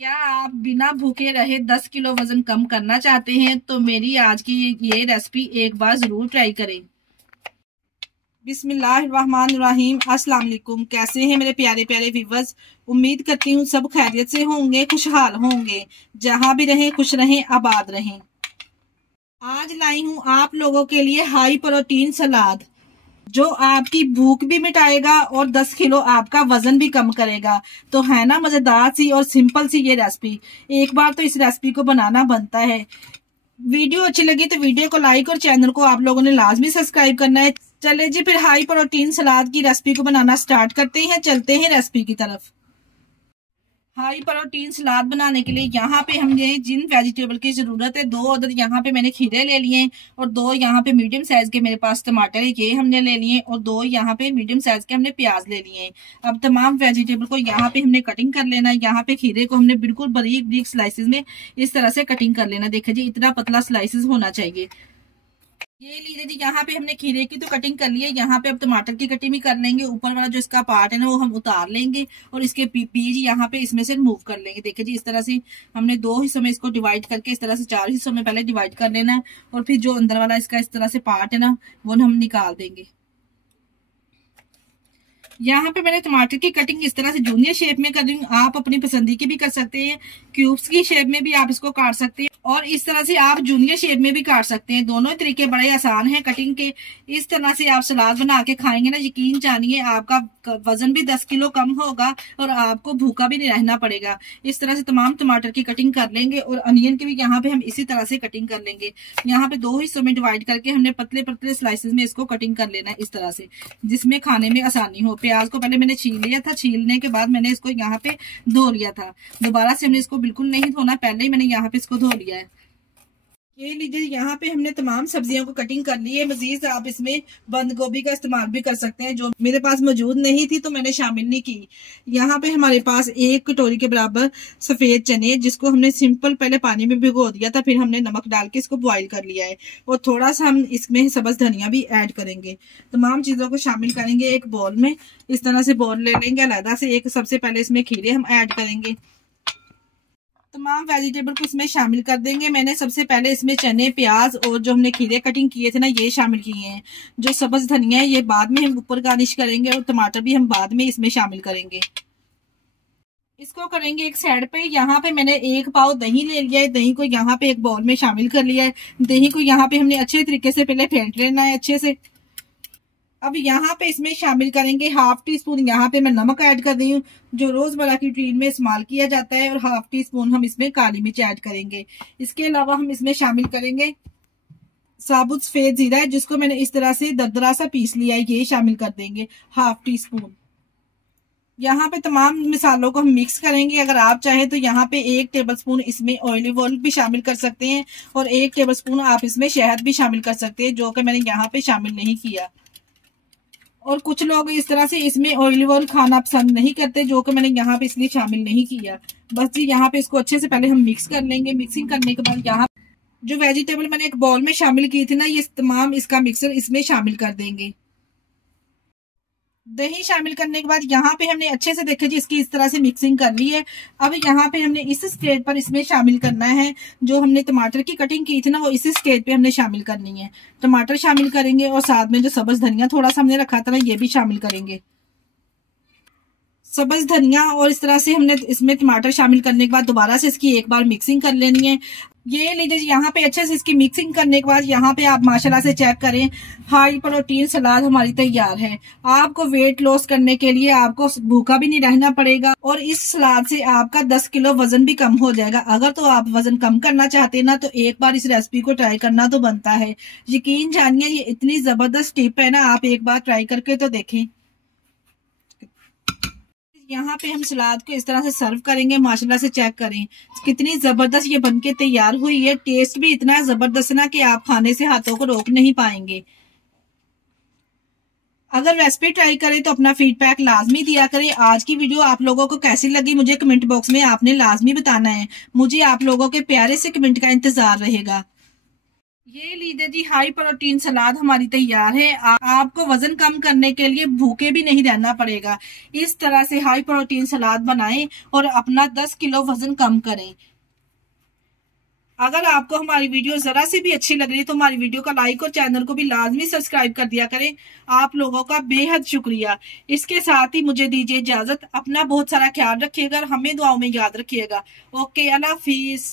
क्या आप बिना भूखे रहे 10 किलो वजन कम करना चाहते हैं तो मेरी आज की ये रेसिपी एक बार जरूर ट्राई करें। बिस्मिल्लाहिर्रहमानिर्रहीम। अस्सलाम वालेकुम। कैसे हैं मेरे प्यारे प्यारे व्यूअर्स। उम्मीद करती हूँ सब खैरियत से होंगे, खुशहाल होंगे, जहां भी रहें खुश रहें, आबाद रहें। आज लाई हूँ आप लोगों के लिए हाई प्रोटीन सलाद, जो आपकी भूख भी मिटाएगा और 10 किलो आपका वजन भी कम करेगा। तो है ना मजेदार सी और सिंपल सी ये रेसिपी। एक बार तो इस रेसिपी को बनाना बनता है। वीडियो अच्छी लगी तो वीडियो को लाइक और चैनल को आप लोगों ने लाजमी सब्सक्राइब करना है। चले जी फिर हाई प्रोटीन सलाद की रेसिपी को बनाना स्टार्ट करते हैं। चलते हैं रेसिपी की तरफ। हाई प्रोटीन सलाद बनाने के लिए यहाँ पे हमने जिन वेजिटेबल की जरूरत है, 2 अदद यहाँ पे मैंने खीरे ले लिए और 2 यहाँ पे मीडियम साइज के मेरे पास टमाटर है, ये हमने ले लिए और 2 यहाँ पे मीडियम साइज के हमने प्याज ले लिए। अब तमाम वेजिटेबल को यहाँ पे हमने कटिंग कर लेना है। यहाँ पे खीरे को हमने बिल्कुल बारीक बारीक स्लाइसेस में इस तरह से कटिंग कर लेना। देखिए जी, इतना पतला स्लाइसेस होना चाहिए। ये लीजिए जी, यहाँ पे हमने खीरे की तो कटिंग कर ली है। यहाँ पे अब टमाटर की कटिंग भी कर लेंगे। ऊपर वाला जो इसका पार्ट है ना वो हम उतार लेंगे और इसके बीज यहाँ पे इसमें से रिमूव कर लेंगे। देखिए जी, इस तरह से हमने 2 हिस्सों में इसको डिवाइड करके इस तरह से 4 हिस्सों में पहले डिवाइड कर लेना है और फिर जो अंदर वाला इसका इस तरह से पार्ट है ना वो हम निकाल देंगे। यहाँ पे मैंने टमाटर की कटिंग इस तरह से जूनियर शेप में कर रही हूँ। आप अपनी पसंदी की भी कर सकते हैं, क्यूब्स की शेप में भी आप इसको काट सकते हैं और इस तरह से आप जूनियर शेप में भी काट सकते हैं। दोनों तरीके बड़े आसान हैं कटिंग के। इस तरह से आप सलाद बना के खाएंगे ना, यकीन जानिए आपका वजन भी 10 किलो कम होगा और आपको भूखा भी नहीं रहना पड़ेगा। इस तरह से तमाम टमाटर की कटिंग कर लेंगे और अनियन की भी यहाँ पे हम इसी तरह से कटिंग कर लेंगे। यहाँ पे 2 हिस्सों में डिवाइड करके हमने पतले पतले स्लाइसेस में इसको कटिंग कर लेना है इस तरह से, जिसमें खाने में आसानी हो। प्याज को पहले मैंने छील लिया था, छीलने के बाद मैंने इसको यहाँ पे धो लिया था। दोबारा से हमने इसको बिल्कुल नहीं धोना, पहले ही मैंने यहाँ पे इसको धो लिया है। ये लीजिए, यहाँ पे हमने तमाम सब्जियों को कटिंग कर ली है। मजीद आप इसमें बंद गोभी का इस्तेमाल भी कर सकते हैं, जो मेरे पास मौजूद नहीं थी तो मैंने शामिल नहीं की। यहाँ पे हमारे पास 1 कटोरी के बराबर सफेद चने, जिसको हमने सिंपल पहले पानी में भिगो दिया था, फिर हमने नमक डाल के इसको बॉईल कर लिया है और थोड़ा सा हम इसमें सब्ज धनिया भी ऐड करेंगे। तमाम चीजों को शामिल करेंगे एक बॉल में। इस तरह से बॉल ले लेंगे अलग से। एक सबसे पहले इसमें खीरे हम ऐड करेंगे। तमाम वेजिटेबल को इसमें शामिल कर देंगे। मैंने सबसे पहले इसमें चने, प्याज और जो हमने खीरे कटिंग किए थे ना ये शामिल किए हैं। जो सब्ज धनिया है ये बाद में हम ऊपर गार्निश करेंगे और टमाटर भी हम बाद में इसमें शामिल करेंगे। इसको करेंगे एक साइड पे। यहाँ पे मैंने 1 पाव दही ले लिया है। दही को यहाँ पे एक बाउल में शामिल कर लिया है। दही को यहाँ पे हमने अच्छे तरीके से पहले फेंट लेना है अच्छे से। अब यहाँ पे इसमें शामिल करेंगे 1/2 टी-स्पून यहाँ पे मैं नमक ऐड कर रही हूँ, जो रोजमर्रा की रूटीन में इस्तेमाल किया जाता है, और 1/2 टी-स्पून हम इसमें काली मिर्च ऐड करेंगे। इसके अलावा हम इसमें शामिल करेंगे साबुत सफेद जीरा है, जिसको मैंने इस तरह से दरदरा सा पीस लिया है, ये शामिल कर देंगे 1/2 टी-स्पून। यहाँ पे तमाम मिसालों को हम मिक्स करेंगे। अगर आप चाहें तो यहाँ पे 1 टेबलस्पून इसमें ऑलिव ऑयल भी शामिल कर सकते हैं और 1 टेबलस्पून आप इसमें शहद भी शामिल कर सकते हैं, जो कि मैंने यहाँ पे शामिल नहीं किया। और कुछ लोग इस तरह से इसमें ऑलिव ऑयल खाना पसंद नहीं करते, जो कि मैंने यहाँ पे इसलिए शामिल नहीं किया। बस जी, यहाँ पे इसको अच्छे से पहले हम मिक्स कर लेंगे। मिक्सिंग करने के बाद यहाँ जो वेजिटेबल मैंने एक बाउल में शामिल की थी ना, ये तमाम इसका मिक्सर इसमें शामिल कर देंगे। दही शामिल करने के बाद यहाँ पे हमने अच्छे से देखिए जी इसकी इस तरह से मिक्सिंग कर ली है। अब यहाँ पे हमने इस स्टेज पर इसमें शामिल करना है जो हमने टमाटर की कटिंग की थी ना, वो इस स्टेज पे हमने शामिल करनी है। टमाटर शामिल करेंगे और साथ में जो सब्ज धनिया थोड़ा सा हमने रखा था ना, ये भी शामिल करेंगे। सब्ज धनिया और इस तरह से हमने इसमें टमाटर शामिल करने के बाद दोबारा से इसकी एक बार मिक्सिंग कर लेनी है। ये लीजिए यहाँ पे अच्छे से इसकी मिक्सिंग करने के बाद यहाँ पे आप माशाल्लाह से चेक करें, हाई प्रोटीन सलाद हमारी तैयार है। आपको वेट लॉस करने के लिए आपको भूखा भी नहीं रहना पड़ेगा और इस सलाद से आपका 10 किलो वजन भी कम हो जाएगा। अगर तो आप वजन कम करना चाहते हैं ना, तो एक बार इस रेसिपी को ट्राई करना तो बनता है। यकीन जानिए ये इतनी जबरदस्त टिप है ना, आप एक बार ट्राई करके तो देखें। यहाँ पे हम सलाद को इस तरह से सर्व करेंगे। माशाल्लाह से चेक करें कितनी जबरदस्त ये बनके तैयार हुई है। टेस्ट भी इतना जबरदस्त ना कि आप खाने से हाथों को रोक नहीं पाएंगे। अगर रेसिपी ट्राई करें तो अपना फीडबैक लाजमी दिया करें। आज की वीडियो आप लोगों को कैसी लगी मुझे कमेंट बॉक्स में आपने लाजमी बताना है। मुझे आप लोगों के प्यारे से कमेंट का इंतजार रहेगा। ये लीजिए जी, हाई प्रोटीन सलाद हमारी तैयार है। आपको वजन कम करने के लिए भूखे भी नहीं रहना पड़ेगा। इस तरह से हाई प्रोटीन सलाद बनाएं और अपना 10 किलो वजन कम करें। अगर आपको हमारी वीडियो जरा से भी अच्छी लग रही है तो हमारी वीडियो का लाइक और चैनल को भी लाजमी सब्सक्राइब कर दिया करें। आप लोगों का बेहद शुक्रिया। इसके साथ ही मुझे दीजिए इजाजत। अपना बहुत सारा ख्याल रखिएगा, हमें दुआओं में याद रखिएगा। ओके, अल्लाह हाफिज।